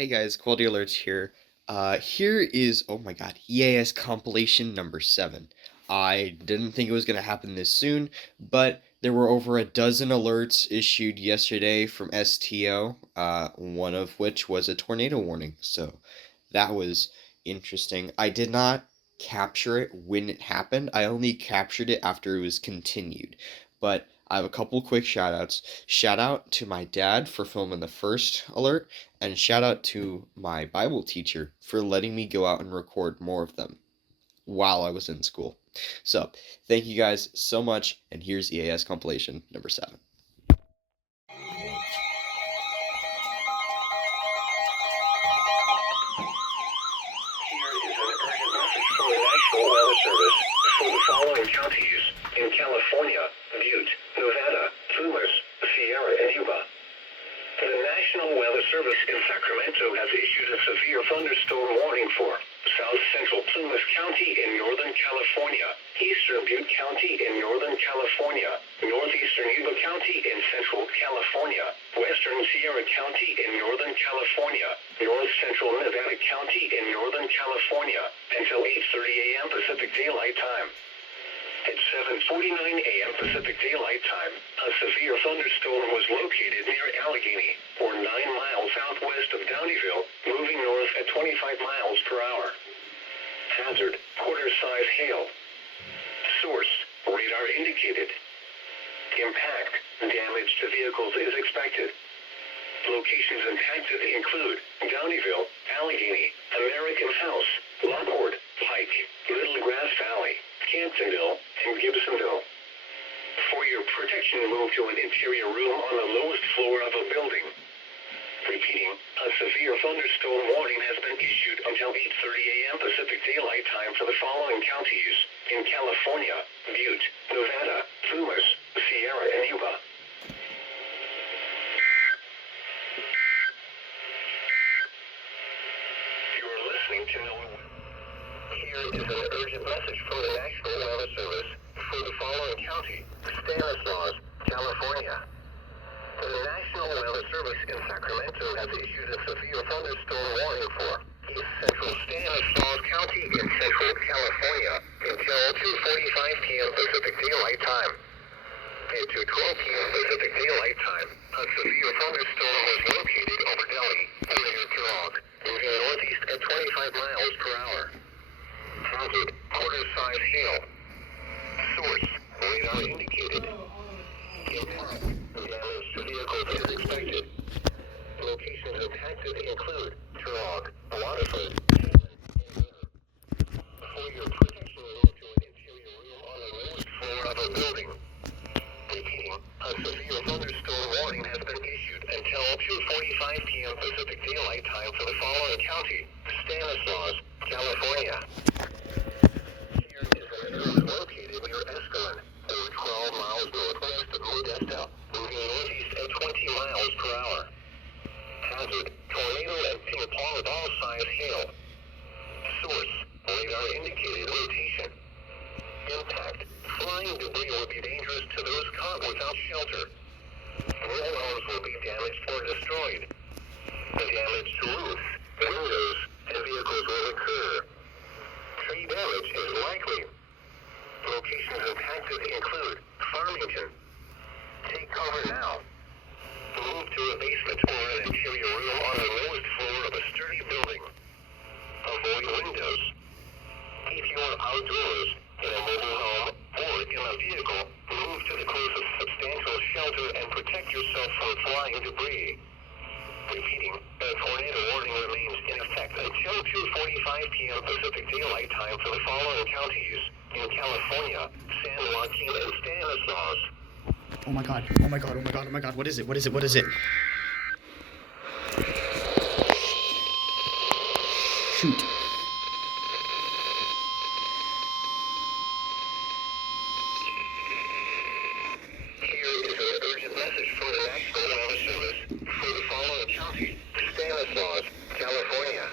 Hey guys, Quality Alerts here. Here is, oh my god, EAS Compilation number 7. I didn't think it was going to happen this soon, but there were over a dozen alerts issued yesterday from STO, one of which was a tornado warning, so that was interesting. I did not capture it when it happened, I only captured it after it was continued, but I have a couple quick shout outs. Shout out to my dad for filming the first alert, and shout out to my Bible teacher for letting me go out and record more of them while I was in school. So, thank you guys so much, and here's EAS compilation number 7. Here is an urgent message from the National Weather Service for the following counties in California: Butte, Nevada, Tunis, Sierra, and Yuba. The National Weather Service in Sacramento has issued a severe thunderstorm warning for South Central Plumas County in Northern California, Eastern Butte County in Northern California, Northeastern Yuba County in Central California, Western Sierra County in Northern California, North Central Nevada County in Northern California, until 8:30 a.m. Pacific Daylight Time. At 7:49 a.m. Pacific Daylight Time, a severe thunderstorm was located near Allegheny, or 9 miles southwest of Downeyville, moving north at 25 miles per hour. Hazard: quarter-size hail. Source: radar indicated. Impact: damage to vehicles is expected. Locations impacted include Downeyville, Allegheny, American House, Lockport, Pike, Little Grass Valley, Camptonville, and Gibsonville. For your protection, move to an interior room on the lowest floor of a building. Repeating, a severe thunderstorm warning has been issued until 8:30 a.m. Pacific Daylight Time for the following counties in California: Butte, Nevada, Tunis, Sierra, and Yuba. You're listening to NOAA. Here is an urgent message from the National Weather Service for the following county: Stanislaus, California. The National Weather Service in Sacramento has issued a severe thunderstorm warning for East Central Stanislaus County in Central California until 2:45 p.m. Pacific Daylight Time. At 2:12 p.m. Pacific Daylight Time, a severe thunderstorm was located over Delhi, near Kellogg, moving northeast at 25 miles per hour. Hazard: quarter-size hail. Source: radar indicated. Impact: damage to vehicles is expected. Locations impacted include Kellogg, Waterford. For your protection, move to an interior room on the lowest floor of a building. Repeating, a severe thunderstorm warning has been issued until 2:45 p.m. Pacific Daylight Time for the following county: Stanislaus, California. Here is an area located near Escalon, or 12 miles northwest of Modesto, moving northeast at 20 miles per hour. Hazard: tornado and ping-pong ball-sized hail. Source: radar indicated rotation. Impact: flying debris will be dangerous to those caught without shelter. Real homes will be damaged or destroyed. The damage to roofs, windows, and vehicles will occur. Tree damage is likely. Locations impacted include Farmington. Take cover now. Move to a basement or an interior room on the lowest floor of a sturdy building. Avoid windows. If you are outdoors, in a mobile home, or in a vehicle, move to the closest substantial shelter and protect yourself from flying debris. Repeating, a tornado warning remains in effect until 2:45 p.m. Pacific Daylight Time for the following counties in California: San Joaquin and Stanislaus. Oh my god, oh my god, oh my god, oh my god, what is it, what is it, what is it? Shoot. Here is an urgent message from the National Weather Service for the following county: Stanislaus, California.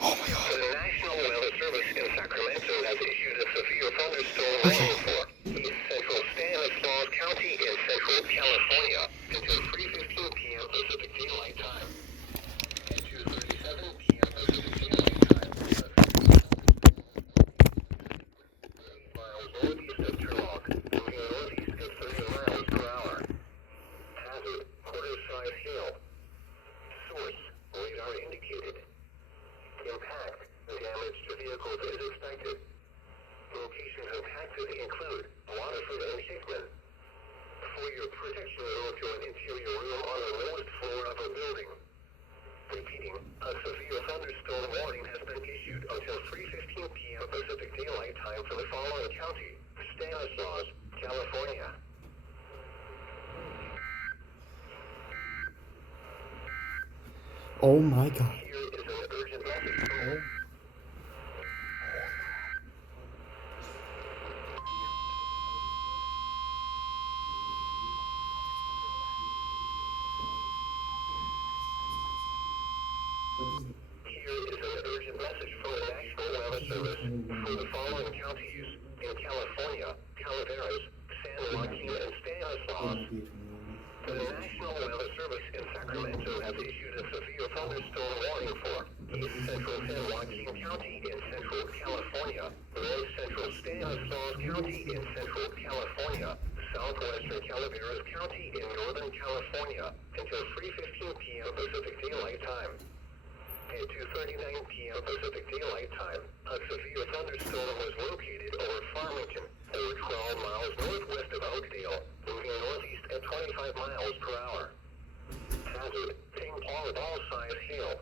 Oh my god. The National Weather Service in Sacramento has issued a severe thunderstorm warning for East Central Stanislaus County in Central California until 3:15 p.m. Pacific Daylight Time. At 2:37 vehicles is expected. Locations impacted include Waterford and Hickman. For your protection, move to an interior room on the lowest floor of a building. Repeating, a severe thunderstorm warning has been issued until 3:15 p.m. Pacific Daylight Time for the following county: Stanislaus, California. Oh my god. Here is an urgent message. Here is an urgent message from the National Weather Service for the following counties in California: Calaveras, San Joaquin, and Stanislaus. The National Weather Service in Sacramento has issued a severe thunderstorm warning for East Central San Joaquin County in Central California, North Central Stanislaus County in Central California, Southwestern Calaveras County in Northern California until 3:15 p.m. Pacific Daylight Time. At 2:39 p.m. Pacific Daylight Time, a severe thunderstorm was located over Farmington, over 12 miles northwest of Oakdale, moving northeast at 25 miles per hour. Hazard: St. Paul ball-sized hail.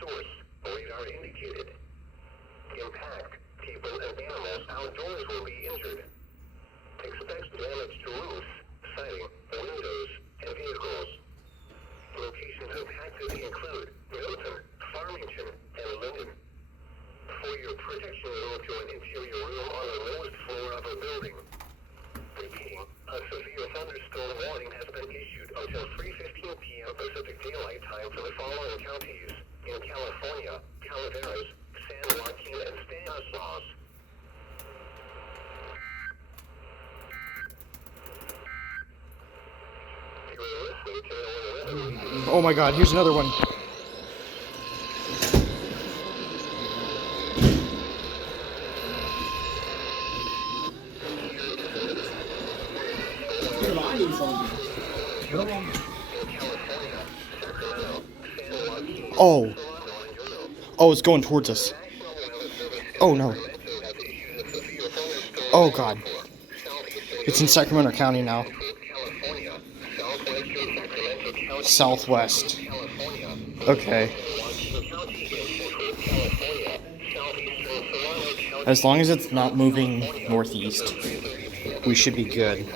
Source: radar indicated. Impact: people and animals outdoors will be injured. Expect damage to roofs, siding, windows, and vehicles. Locations impacted include Milton, Farmington, and Linden. For your protection, move to an interior room on the lowest floor of a building. Repeating, a severe thunderstorm warning has been issued until 3:15 p.m. Pacific Daylight Time for the following counties in California: Calaveras, San Joaquin, and Stanislaus. Oh my god, here's another one. Oh. Oh, it's going towards us. Oh no. Oh god. It's in Sacramento County now. Southwest. Okay. As long as it's not moving northeast, we should be good.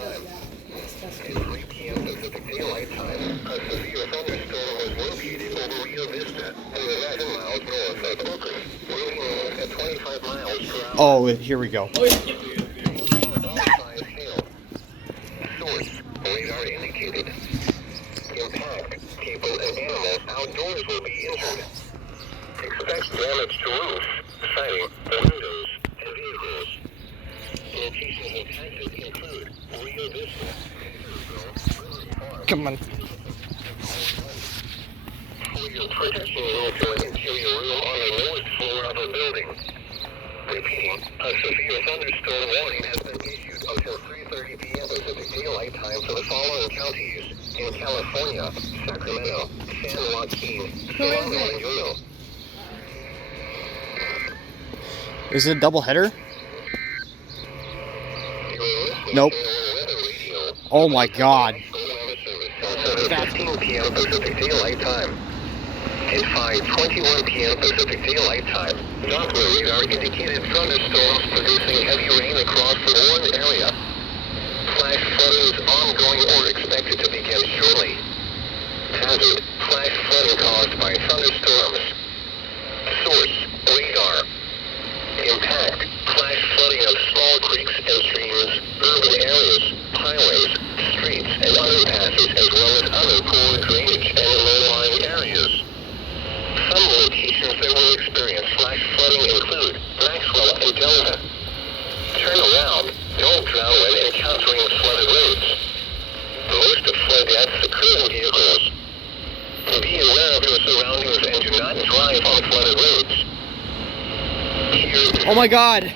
Oh, here we go. Source: radar indicated. Impact: people and animals outdoors will be injured. Expect damage to roofs, siding, windows, and vehicles. Locations impacted include Rio Vista. Come on. For your protection, move to an interior room on the lowest floor of a building. Repeating, a severe thunderstorm warning has been issued until 3:30 p.m. Pacific Daylight Time for the following counties in California: Sacramento, San Joaquin, Solano, and Juneau. Is it a double header? Nope. Oh my god. 7:15 p.m. Pacific Daylight Time. At 5:21 p.m. Pacific Daylight Time, Doppler radar indicated thunderstorms producing heavy rain across the warned area. Flash flooding is ongoing or expected to begin shortly. Hazard: flash flooding caused by thunderstorms. Source: radar. Impact: flash flooding of small creeks and streams, urban areas, highways, streets, and underpasses, as well as other poor drainage and low-lying areas. Some locations that will experience flash flooding include Maxwell and Delta. Turn around, don't drown when encountering flooded roads. Most of flood deaths occur in vehicles. Be aware of your surroundings and do not drive on flooded roads. Oh my god.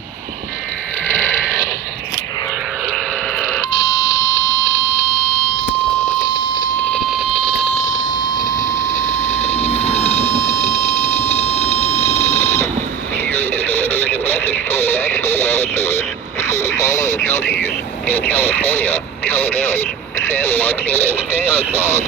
Here is from the National Weather Service for the following counties in California, Calaveras, San Joaquin, and Stanislaus.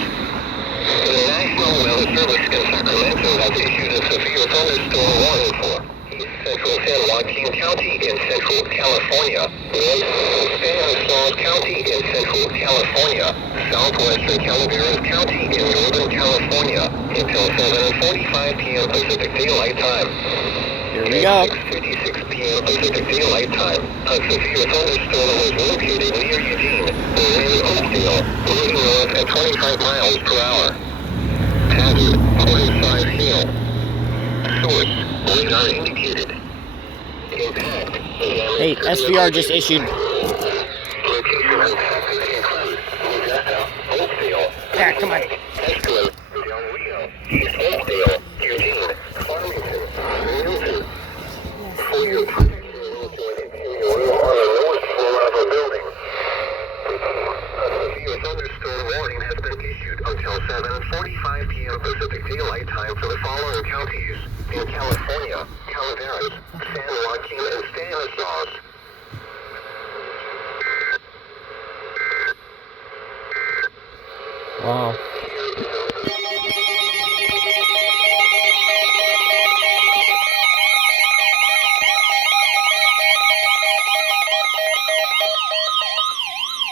The National Weather Service in Sacramento has issued a severe thunderstorm warning for East Central San Joaquin County in Central California, North Stanislaus County in Central California, Southwestern Calaveras County in Northern California until 7:45 p.m. Pacific Daylight Time. Here we go. At 6:56 p.m. Pacific Daylight Time, a severe thunderstorm was located near Eugene, in Oakdale, moving north at 25 miles per hour. Hazard, quarter-size hail. Source, radar indicated. Impact, Hey, SVR just issued. Location impacted include Odessa, Oakdale, Yeah, come on. Escalade, Del Rio, East Oakdale, Eugene, Farmington, Newton. For your protection, move to an interior room on the lowest floor of a building. A severe thunderstorm warning has been issued until 7:45 p.m. Pacific Daylight Time for the following counties in California, Calaveras, San Joaquin, and Stanislaus. Wow.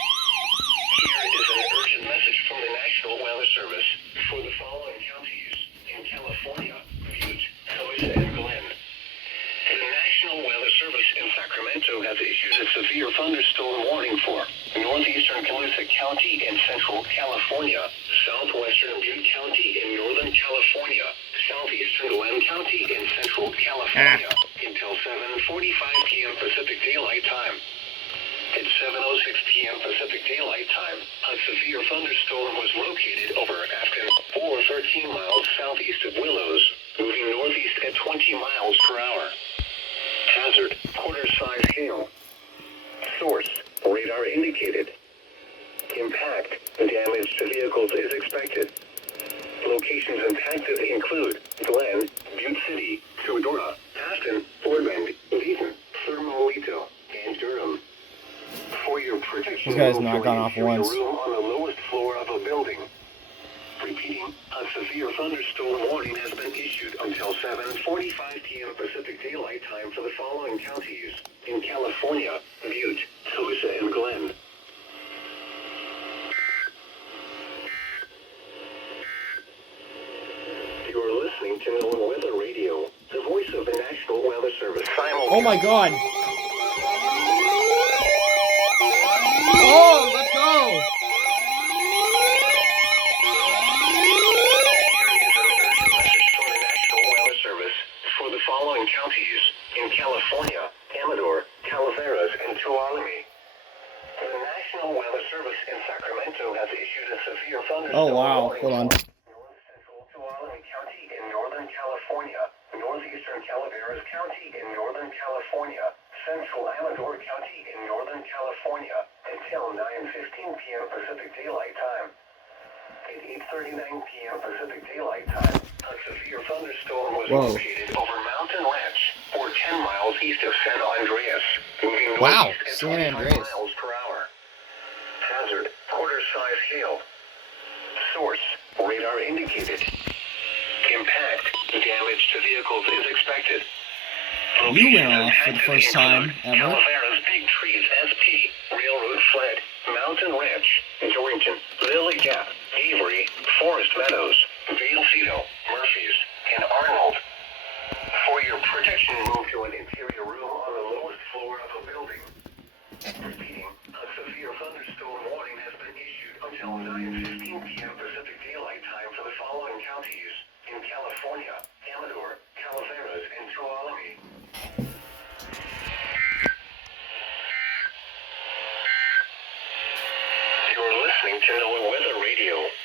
Here is an urgent message from the National Weather Service for the following counties in California, Butte, Coast, and Glen. The National Weather Service in Sacramento has issued a severe thunderstorm warning for northeastern Colusa County in Central California, southwestern Butte County in Northern California, southeastern Glen County in Central California until 7:45 p.m. Pacific Daylight Time. At 7:06 p.m. Pacific Daylight Time, a severe thunderstorm was located over Afton, or 13 miles southeast of Willows, moving northeast at 20 miles per hour. Hazard, quarter-size hail. Source, radar indicated. Impact, damage to vehicles is expected. Locations impacted include Glen, Butte City, Sodora, Aston, Fort Bend, Dayton, Thermalito, and Durham. For your protection, This guy's move not to gone an off interior once. room on the lowest floor of a building. Repeating, a severe thunderstorm warning has been issued until 7:45 p.m. Pacific Daylight Time for the following counties in California, Butte, Colusa, and Glen. You're listening to NOAA Weather Radio, the voice of the National Weather Service. Oh my god. Oh, let's go. For the following counties in California, Amador, Calaveras, and Tuolumne. The National Weather Service in Sacramento has issued a severe thunderstorm Oh wow. warning Hold on. for North Central Tuolumne County in Northern California, Northeastern Calaveras County in Northern California, Central Amador County in Northern California until 9:15 p.m. Pacific Daylight Time. At 8:39 p.m. Pacific Daylight Time, a severe thunderstorm was Whoa. located over Mountain Ranch, or 10 miles east of San Andreas, moving Wow, northeast at San 25 Andreas. miles per hour. Hazard, quarter-size hail. Source, radar indicated. Impact, damage to vehicles is expected. You went off for the first time ever. Calaveras, Big Trees, SP, Railroad Sled, Mountain Ranch, Dorrington, Lily Gap, Avery, Forest Meadows, Vallecito, Murphys, and Arnold. For your protection, move to an interior room on the lowest floor of a building. Repeating, a severe thunderstorm warning has been issued until 9:15 p.m. Pacific Daylight Time for the following counties in California, Amador, Calaveras, and Tuolumne. You're listening to NOAA Weather Radio.